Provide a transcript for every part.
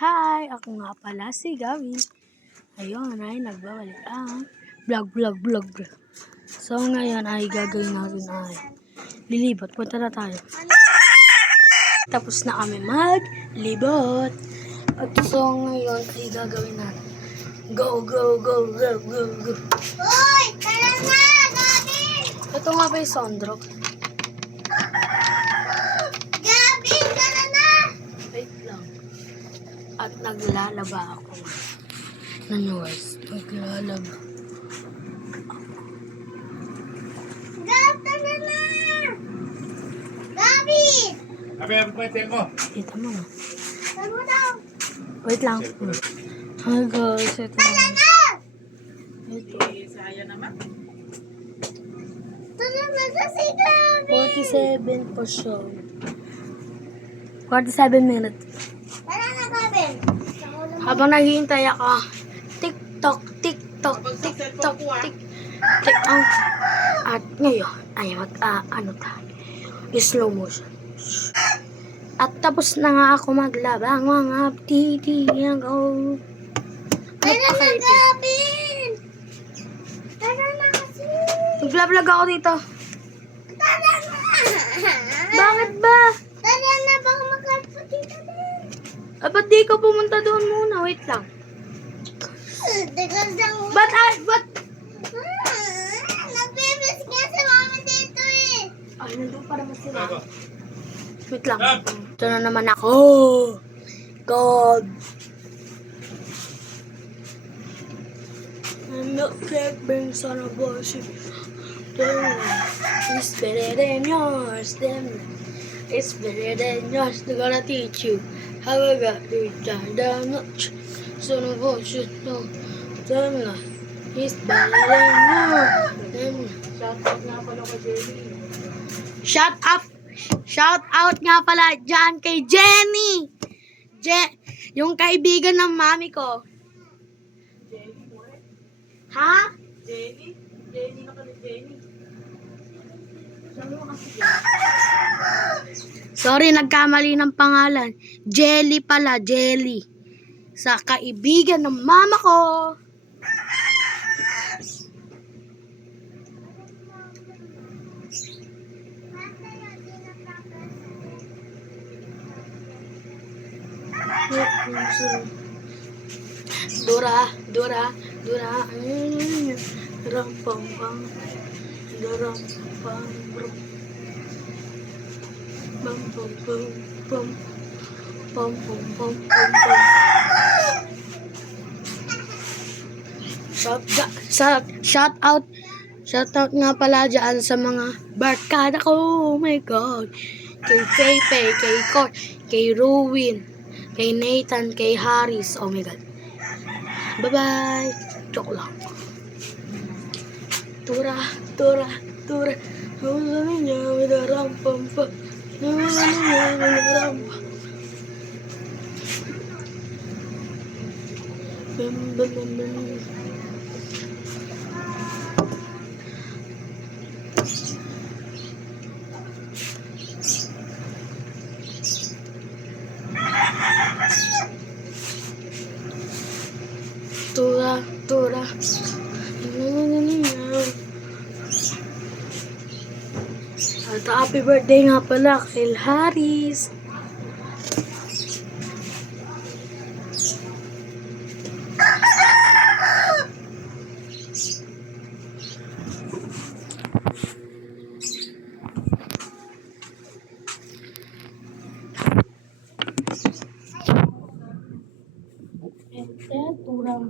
Hi! Ako nga pala si Gabi. Ayun ay nagbabalik ang vlog. So ngayon ay gagawin natin ay lilibot. Punta na tayo. Tapos na kami maglibot. At so ngayon ay gagawin natin. Go! Uy! Tara na! Gabi! Ito nga ba yung Sondrok? Gabi! Tara na! Wait lang. At naglalaba ako. Naniwas. Naglalaba. Gab! Tara na! Gabi! Gabi, abot mo yung tail mo. Dito mo na. Tara mo daw! Wait lang. Hi guys. Ito Tara na. na! Ito. Tara na sa si Gabi! 47 po siya. 47 minutes. Tara na, Gabi! Habang naghihintay ako, TikTok. At ngayon, ay ano tayo, slow motion. At tapos na nga ako maglaba ang mga titiyago. Tara na, Gabi! Tara na kasi! Nag-vlog ako dito. Tara na! Bakit ba? Tara na, baka makalpo dito din. Ba't di ka pumunta doon muna? Wait lang. Teka lang. Ba't? Nagbibis nga si mama dito eh. Ay, nandun pa naman sila. Ako. Wait lang. Ito na naman ako. God. I'm not caring, son of a shit. It's better than yours. It's better than yours. They're gonna teach you how I got to die down much. Son of a shit. No. It's better than yours. Shout out nga pala dyan kay Jenny. Yung kaibigan ng mami ko. Ha? Jenny na pala Jenny. Sorry, nagkamali ng pangalan. Jelly pala, Jelly. Sa kaibigan ng mama ko. Dora. Shout out nga pala dyan sa mga barkada ko. Oh my God. Kay Pepe, kay Cor, kay Ruin, kay Nathan, kay Harris. Oh my God. Bye-bye. Joke lang. Tura. Tura. At happy birthday nga pala kay Harris. Tura.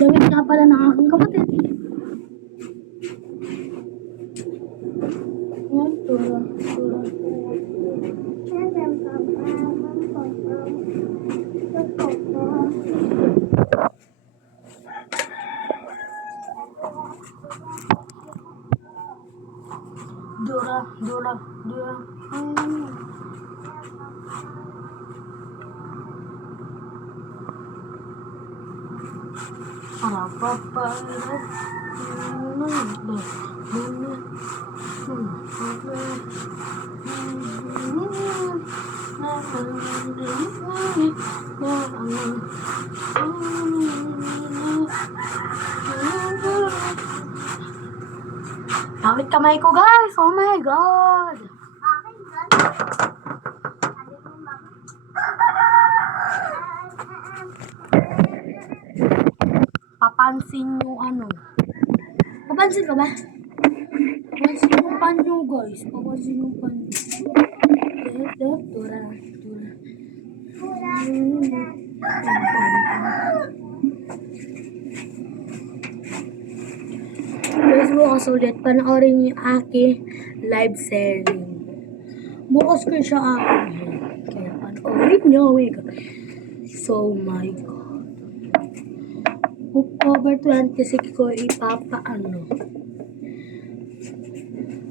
Gawin nga pala ng aking kapatid. Yan, tura. Dura. Awit kamay ko, guys. Oh my God. Akin doon. Sabi ni mama. Papansin yung ano. Papansin ka ba? Papansin yung panyo, guys. Papansin yung panyo. Tura. Guys, bukas ulit. Panoorin yung aking live selling. Bukas ko siya kaya panoorin nyo. So my God. October 26 ko ipapaano.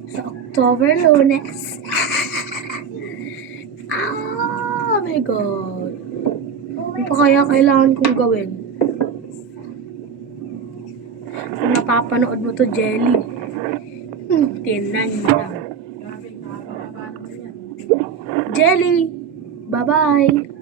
Sa October Lunes. Oh my God. Ano pa kaya kailangan kong gawin? Kung napapanood mo to, Jelly. Tinan mo lang. Jelly! Bye-bye!